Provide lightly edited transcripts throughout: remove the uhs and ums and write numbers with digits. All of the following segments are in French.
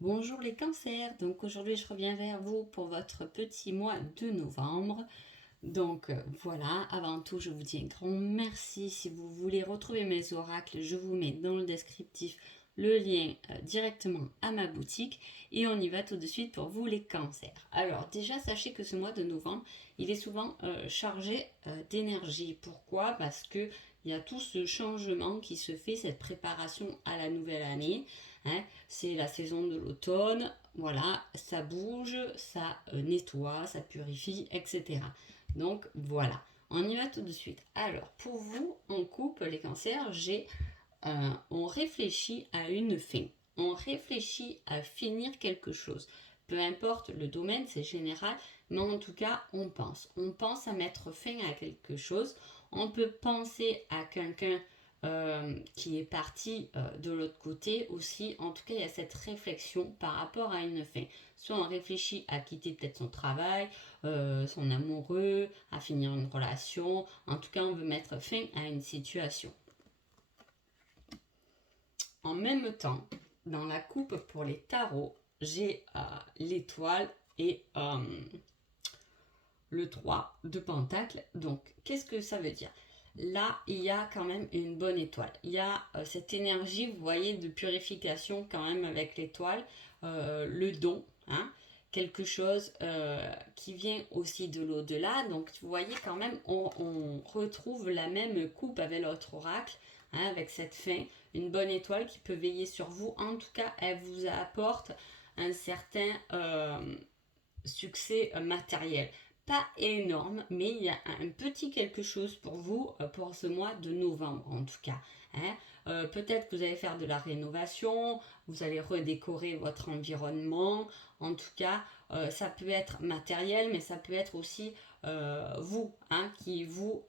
Bonjour les cancers, donc aujourd'hui je reviens vers vous pour votre petit mois de novembre. Voilà, avant tout je vous dis un grand merci. Si vous voulez retrouver mes oracles, je vous mets dans le descriptif le lien directement à ma boutique et on y va tout de suite pour vous les cancers. Alors déjà sachez que ce mois de novembre il est souvent chargé d'énergie. Pourquoi? Parce que il y a tout ce changement qui se fait, cette préparation à la nouvelle année. C'est la saison de l'automne, voilà, ça bouge, ça nettoie, ça purifie, etc. Donc voilà, on y va tout de suite. Alors pour vous, en couple, les cancers, on réfléchit à une fin. On réfléchit à finir quelque chose. Peu importe le domaine, c'est général, mais en tout cas, on pense. On pense à mettre fin à quelque chose. On peut penser à quelqu'un qui est parti de l'autre côté aussi. En tout cas, il y a cette réflexion par rapport à une fin. Soit on réfléchit à quitter peut-être son travail, son amoureux, à finir une relation. En tout cas, on veut mettre fin à une situation. En même temps, dans la coupe pour les tarots, j'ai l'étoile et le 3 de pentacle. Donc, qu'est-ce que ça veut dire? Là, il y a quand même une bonne étoile. Il y a cette énergie, vous voyez, de purification quand même avec l'étoile, le don, hein, quelque chose qui vient aussi de l'au-delà. Donc, vous voyez quand même, on retrouve la même coupe avec l'autre oracle, hein, avec cette fin, une bonne étoile qui peut veiller sur vous. En tout cas, elle vous apporte un certain succès matériel. Pas énorme, mais il y a un petit quelque chose pour vous pour ce mois de novembre en tout cas. Peut-être que vous allez faire de la rénovation, vous allez redécorer votre environnement. En tout cas, ça peut être matériel, mais ça peut être aussi vous, hein, qui vous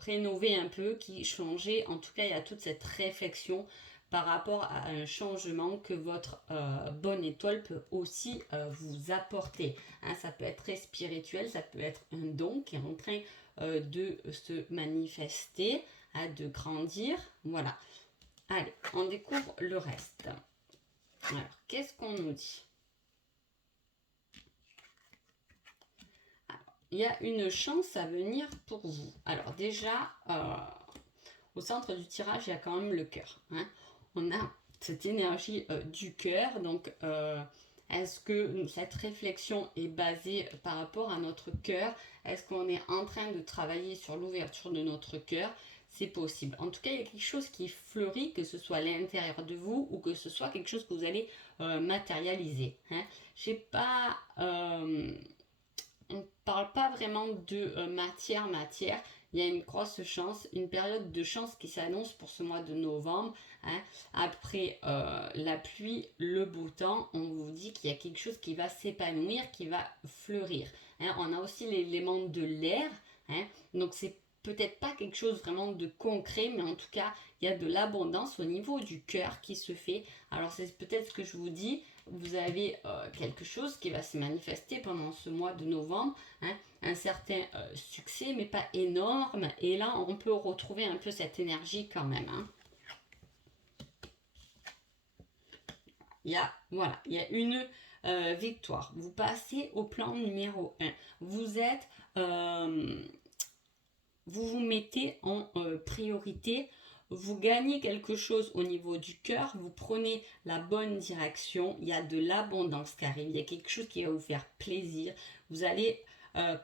rénovez un peu, qui changez. En tout cas, il y a toute cette réflexion par rapport à un changement que votre bonne étoile peut aussi vous apporter. Hein, ça peut être très spirituel, ça peut être un don qui est en train de se manifester, hein, de grandir. Voilà. Allez, on découvre le reste. Alors, qu'est-ce qu'on nous dit? Il y a une chance à venir pour vous. Alors déjà, au centre du tirage, il y a quand même le cœur. Hein. On a cette énergie du cœur. Donc, est-ce que cette réflexion est basée par rapport à notre cœur? Est-ce qu'on est en train de travailler sur l'ouverture de notre cœur? C'est possible. En tout cas, il y a quelque chose qui fleurit, que ce soit à l'intérieur de vous ou que ce soit quelque chose que vous allez matérialiser. Hein. J'ai pas... on ne parle pas vraiment de matière. Il y a une grosse chance, une période de chance qui s'annonce pour ce mois de novembre. Hein. Après la pluie, le beau temps, on vous dit qu'il y a quelque chose qui va s'épanouir, qui va fleurir. Hein. On a aussi l'élément de l'air. Hein. Donc c'est peut-être pas quelque chose vraiment de concret, mais en tout cas, il y a de l'abondance au niveau du cœur qui se fait. Alors c'est peut-être ce que je vous dis, vous avez quelque chose qui va se manifester pendant ce mois de novembre, hein, un certain succès, mais pas énorme. Et là, on peut retrouver un peu cette énergie quand même. Hein. Voilà, il y a une victoire. Vous passez au plan numéro 1. Vous êtes... vous vous mettez en priorité, vous gagnez quelque chose au niveau du cœur, vous prenez la bonne direction, il y a de l'abondance qui arrive, il y a quelque chose qui va vous faire plaisir, vous allez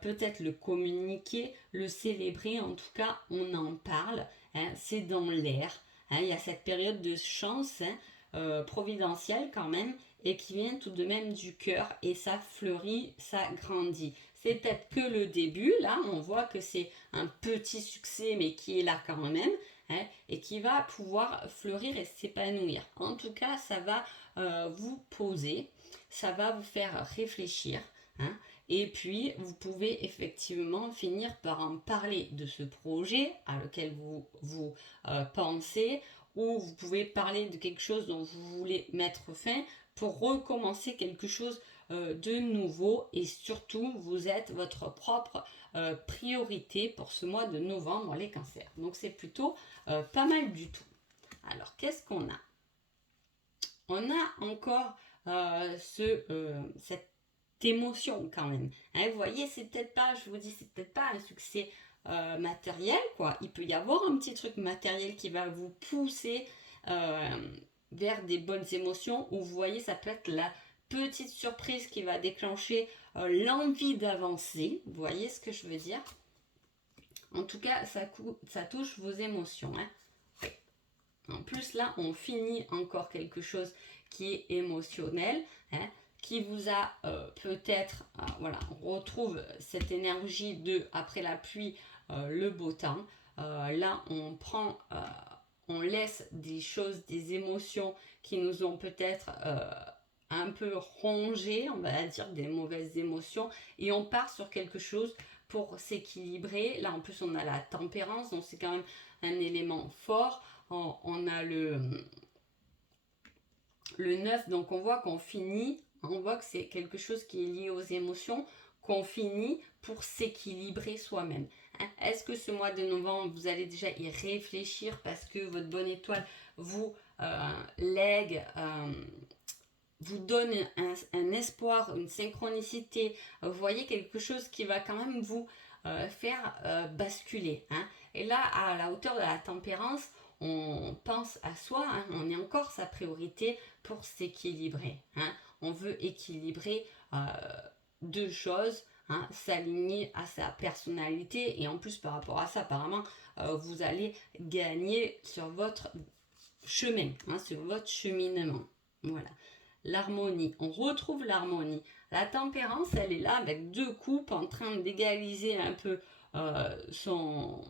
peut-être le communiquer, le célébrer, en tout cas on en parle, hein, c'est dans l'air, hein, il y a cette période de chance providentielle quand même, et qui vient tout de même du cœur, et ça fleurit, ça grandit. C'est peut-être que le début, là on voit que c'est un petit succès mais qui est là quand même, hein, et qui va pouvoir fleurir et s'épanouir. En tout cas, ça va vous poser, ça va vous faire réfléchir, hein, et puis vous pouvez effectivement finir par en parler de ce projet à lequel vous pensez, ou vous pouvez parler de quelque chose dont vous voulez mettre fin pour recommencer quelque chose de nouveau, et surtout vous êtes votre propre priorité pour ce mois de novembre, les cancers. Donc c'est plutôt pas mal du tout. Alors qu'est-ce qu'on a? on a encore cette émotion quand même. Hein, vous voyez, c'est peut-être pas, je vous dis, c'est peut-être pas un succès matériel, quoi. Il peut y avoir un petit truc matériel qui va vous pousser vers des bonnes émotions, ou vous voyez, ça peut être la petite surprise qui va déclencher l'envie d'avancer. Vous voyez ce que je veux dire? En tout cas, ça touche vos émotions. Hein. En plus, là, on finit encore quelque chose qui est émotionnel, hein, qui vous a peut-être, voilà, on retrouve cette énergie de, après la pluie, le beau temps. Là, on laisse des choses, des émotions qui nous ont peut-être un peu rongé, on va dire, des mauvaises émotions, et on part sur quelque chose pour s'équilibrer. Là, en plus, on a la tempérance, donc c'est quand même un élément fort. On a le 9, donc on voit qu'on finit, on voit que c'est quelque chose qui est lié aux émotions, qu'on finit pour s'équilibrer soi-même. Hein? Est-ce que ce mois de novembre, vous allez déjà y réfléchir parce que votre bonne étoile vous lègue, vous donne un espoir, une synchronicité, vous voyez quelque chose qui va quand même vous faire basculer. Hein? Et là, à la hauteur de la tempérance, on pense à soi, hein, on est encore sa priorité pour s'équilibrer. Hein. On veut équilibrer deux choses, hein, s'aligner à sa personnalité, et en plus par rapport à ça, apparemment, vous allez gagner sur votre chemin, hein, sur votre cheminement. Voilà. L'harmonie, on retrouve l'harmonie. La tempérance, elle est là avec deux coupes en train d'égaliser un peu son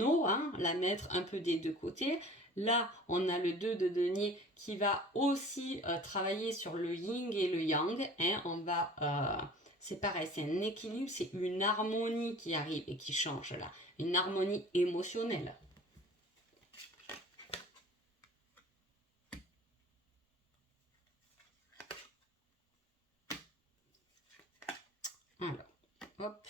eau, hein, la mettre un peu des deux côtés. Là, on a le 2 de denier qui va aussi travailler sur le yin et le yang. Hein, on va, c'est pareil, c'est un équilibre, c'est une harmonie qui arrive et qui change là. Une harmonie émotionnelle. Alors, hop.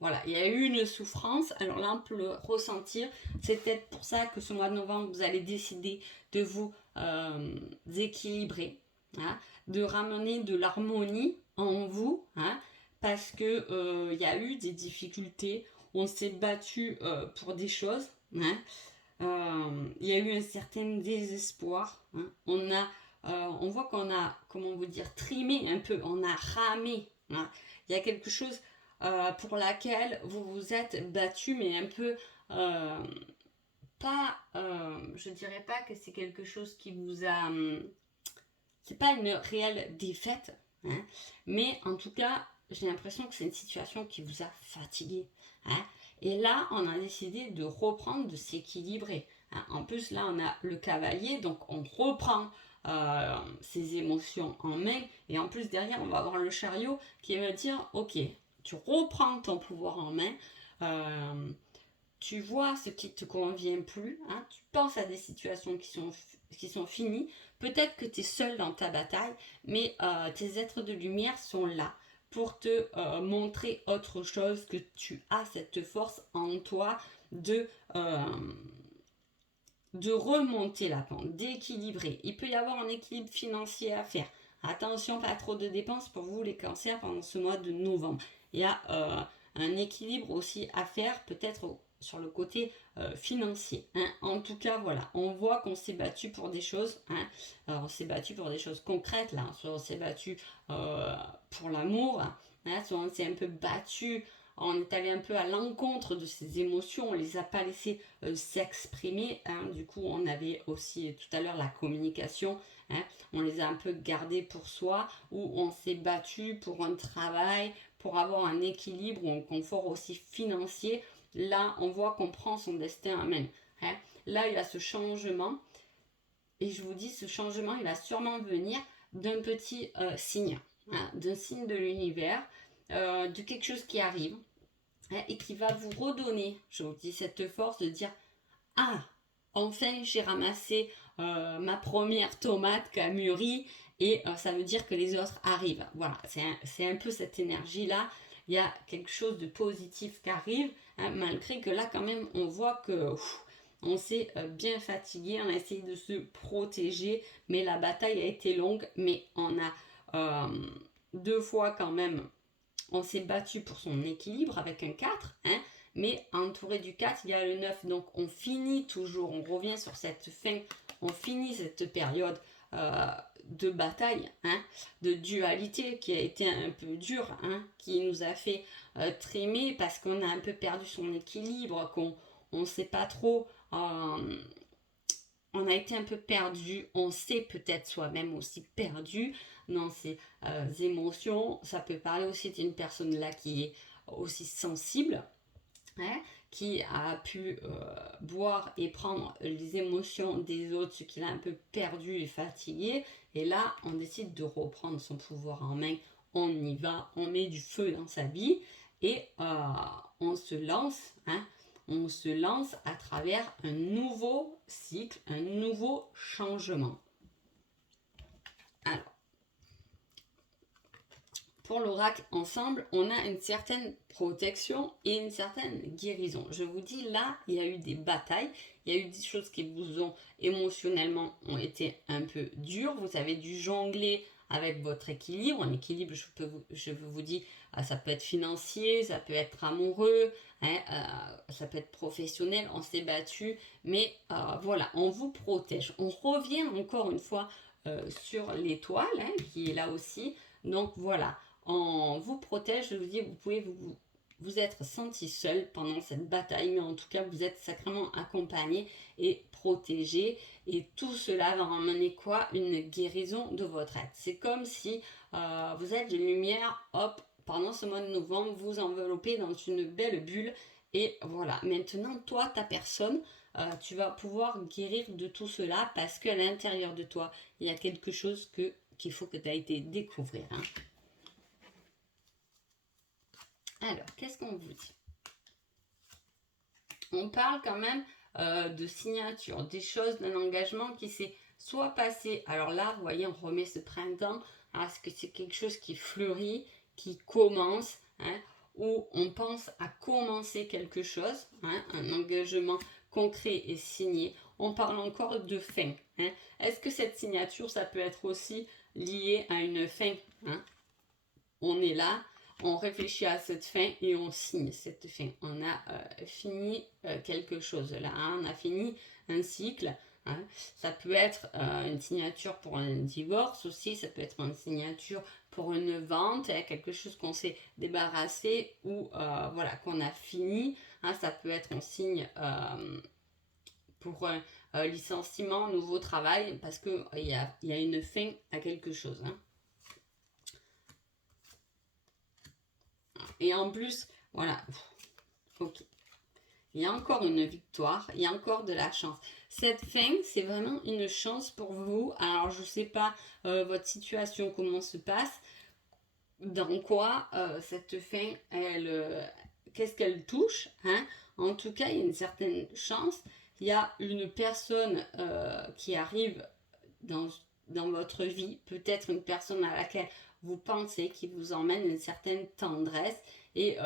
Voilà, il y a eu une souffrance, alors là on peut le ressentir, c'est peut-être pour ça que ce mois de novembre vous allez décider de vous équilibrer, hein, de ramener de l'harmonie en vous, hein, parce que y a eu des difficultés, on s'est battu pour des choses, hein, il y a eu un certain désespoir, hein, on voit qu'on a, comment vous dire, trimé un peu, on a ramé, hein, il y a quelque chose pour laquelle vous vous êtes battu, mais un peu pas, je dirais pas que c'est quelque chose qui vous a, c'est pas une réelle défaite, hein, mais en tout cas, j'ai l'impression que c'est une situation qui vous a fatigué, hein, et là, on a décidé de reprendre, de s'équilibrer. Hein. En plus, là, on a le cavalier, donc on reprend ses émotions en main, et en plus, derrière, on va avoir le chariot qui va dire, ok, tu reprends ton pouvoir en main, tu vois ce qui ne te convient plus, hein, tu penses à des situations qui sont finies, peut-être que tu es seul dans ta bataille, mais tes êtres de lumière sont là pour te montrer autre chose, que tu as cette force en toi de remonter la pente, d'équilibrer. Il peut y avoir un équilibre financier à faire. Attention, pas trop de dépenses pour vous les cancers pendant ce mois de novembre. Il y a un équilibre aussi à faire, peut-être sur le côté financier. Hein. En tout cas, voilà, on voit qu'on s'est battu pour des choses. Hein. On s'est battu pour des choses concrètes, là. On s'est battu pour l'amour. Hein. On s'est un peu battu, on est allé un peu à l'encontre de ses émotions, on les a pas laissées s'exprimer. Hein. Du coup, on avait aussi tout à l'heure la communication. Hein. On les a un peu gardées pour soi, ou on s'est battu pour un travail, pour avoir un équilibre ou un confort aussi financier. Là, on voit qu'on prend son destin en main. Hein. Là, il y a ce changement. Et je vous dis, ce changement, il va sûrement venir d'un petit signe, hein, d'un signe de l'univers, de quelque chose qui arrive, hein, et qui va vous redonner, je vous dis, cette force de dire, ah, enfin j'ai ramassé ma première tomate qui a mûri, et ça veut dire que les autres arrivent. Voilà, c'est un peu cette énergie-là. Il y a quelque chose de positif qui arrive, hein, malgré que là, quand même, on voit que on s'est bien fatigué, on a essayé de se protéger, mais la bataille a été longue, mais on a 2 fois quand même, on s'est battu pour son équilibre avec un 4, hein, mais entouré du 4, il y a le 9, donc on finit toujours, on revient sur cette fin, on finit cette période de bataille, hein, de dualité qui a été un peu dure, hein, qui nous a fait trémer parce qu'on a un peu perdu son équilibre, qu'on ne sait pas trop, on a été un peu perdu, on s'est peut-être soi-même aussi perdu dans ses émotions. Ça peut parler aussi d'une personne là qui est aussi sensible, hein, qui a pu boire et prendre les émotions des autres, ce qu'il a un peu perdu et fatigué. Et là, on décide de reprendre son pouvoir en main. On y va, on met du feu dans sa vie et on se lance, hein, on se lance à travers un nouveau cycle, un nouveau changement. Alors, pour l'oracle ensemble, on a une certaine protection et une certaine guérison. Je vous dis, là, il y a eu des batailles, il y a eu des choses qui vous ont émotionnellement ont été un peu dures. Vous avez dû jongler avec votre équilibre. Un équilibre, je vous dis, ça peut être financier, ça peut être amoureux, hein, ça peut être professionnel. On s'est battu, mais voilà, on vous protège. On revient encore une fois sur l'étoile, hein, qui est là aussi. Donc voilà, on vous protège. Je vous dis, vous pouvez vous être senti seul pendant cette bataille, mais en tout cas, vous êtes sacrément accompagné et protégé. Et tout cela va emmener quoi? Une guérison de votre être. C'est comme si vous êtes une lumière, hop, pendant ce mois de novembre, vous enveloppez dans une belle bulle. Et voilà, maintenant, toi, ta personne, tu vas pouvoir guérir de tout cela parce qu'à l'intérieur de toi, il y a quelque chose qu'il faut que tu aies été découvrir. Hein. Alors, qu'est-ce qu'on vous dit? On parle quand même de signature, des choses, d'un engagement qui s'est soit passé. Alors là, vous voyez, on remet ce printemps, parce que c'est quelque chose qui fleurit, qui commence, hein, où on pense à commencer quelque chose, hein, un engagement concret et signé. On parle encore de fin. Hein. Est-ce que cette signature, ça peut être aussi lié à une fin, hein? On est là, on réfléchit à cette fin et on signe cette fin. On a fini quelque chose là, hein, on a fini un cycle. Hein. Ça peut être une signature pour un divorce aussi, ça peut être une signature pour une vente, hein, quelque chose qu'on s'est débarrassé ou voilà, qu'on a fini. Hein. Ça peut être un signe pour un licenciement, nouveau travail, parce qu'il y a une fin à quelque chose. Hein. Et en plus, voilà, ok. Il y a encore une victoire, il y a encore de la chance. Cette fin, c'est vraiment une chance pour vous. Alors, je ne sais pas votre situation, comment se passe, dans quoi cette fin, qu'est-ce qu'elle touche. Hein. En tout cas, il y a une certaine chance. Il y a une personne qui arrive dans votre vie, peut-être une personne à laquelle vous pensez, qui vous emmène une certaine tendresse. Et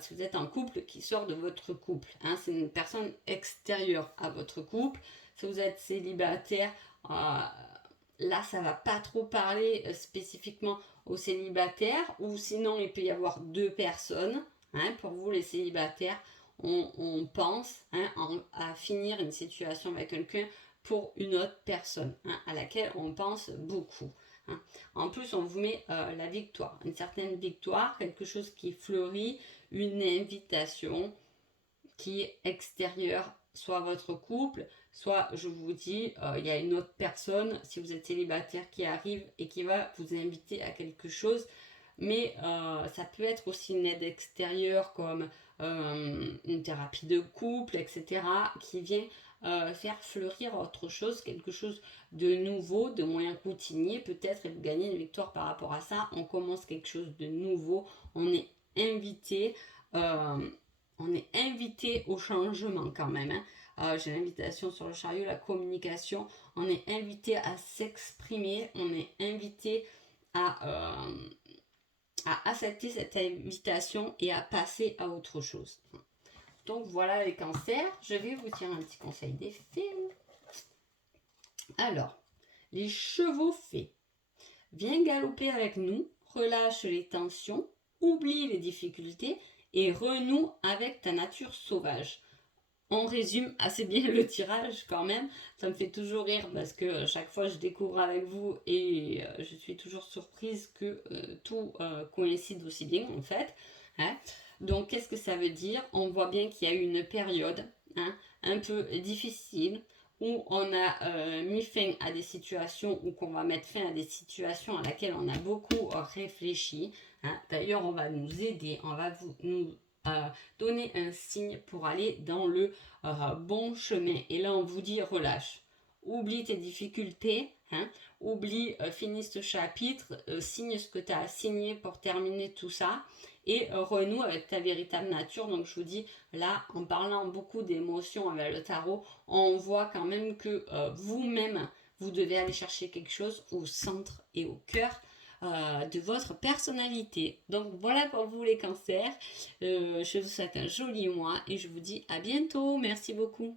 si vous êtes en couple, qui sort de votre couple. Hein, c'est une personne extérieure à votre couple. Si vous êtes célibataire, là, ça ne va pas trop parler spécifiquement aux célibataires. Ou sinon, il peut y avoir 2 personnes. Hein, pour vous, les célibataires, on pense à finir une situation avec quelqu'un pour une autre personne, hein, à laquelle on pense beaucoup. Hein. En plus, on vous met la victoire, une certaine victoire, quelque chose qui fleurit, une invitation qui est extérieure, soit à votre couple, soit, je vous dis, il y a une autre personne, si vous êtes célibataire, qui arrive et qui va vous inviter à quelque chose. Mais ça peut être aussi une aide extérieure comme une thérapie de couple, etc., qui vient faire fleurir autre chose, quelque chose de nouveau, de moins routinier peut-être, et vous gagnez une victoire par rapport à ça. On commence quelque chose de nouveau, on est invité, au changement quand même. Hein. J'ai l'invitation sur le chariot, la communication, on est invité à s'exprimer, on est invité à accepter cette invitation et à passer à autre chose. Donc voilà les cancers. Je vais vous dire un petit conseil des fées. Alors, les chevaux fées. Viens galoper avec nous, relâche les tensions, oublie les difficultés et renoue avec ta nature sauvage. On résume assez bien le tirage quand même. Ça me fait toujours rire parce que chaque fois je découvre avec vous et je suis toujours surprise que tout coïncide aussi bien en fait. Hein. Donc qu'est-ce que ça veut dire? On voit bien qu'il y a eu une période un peu difficile où on a mis fin à des situations ou qu'on va mettre fin à des situations à laquelle on a beaucoup réfléchi. Hein. D'ailleurs, on va nous aider, on va nous donner un signe pour aller dans le bon chemin. Et là, on vous dit relâche. Oublie tes difficultés, oublie, finis ce chapitre, signe ce que tu as signé pour terminer tout ça et renoue avec ta véritable nature. Donc je vous dis, là, en parlant beaucoup d'émotions avec le tarot, on voit quand même que vous-même, vous devez aller chercher quelque chose au centre et au cœur de votre personnalité. Donc voilà pour vous les cancers. Je vous souhaite un joli mois et je vous dis à bientôt. Merci beaucoup.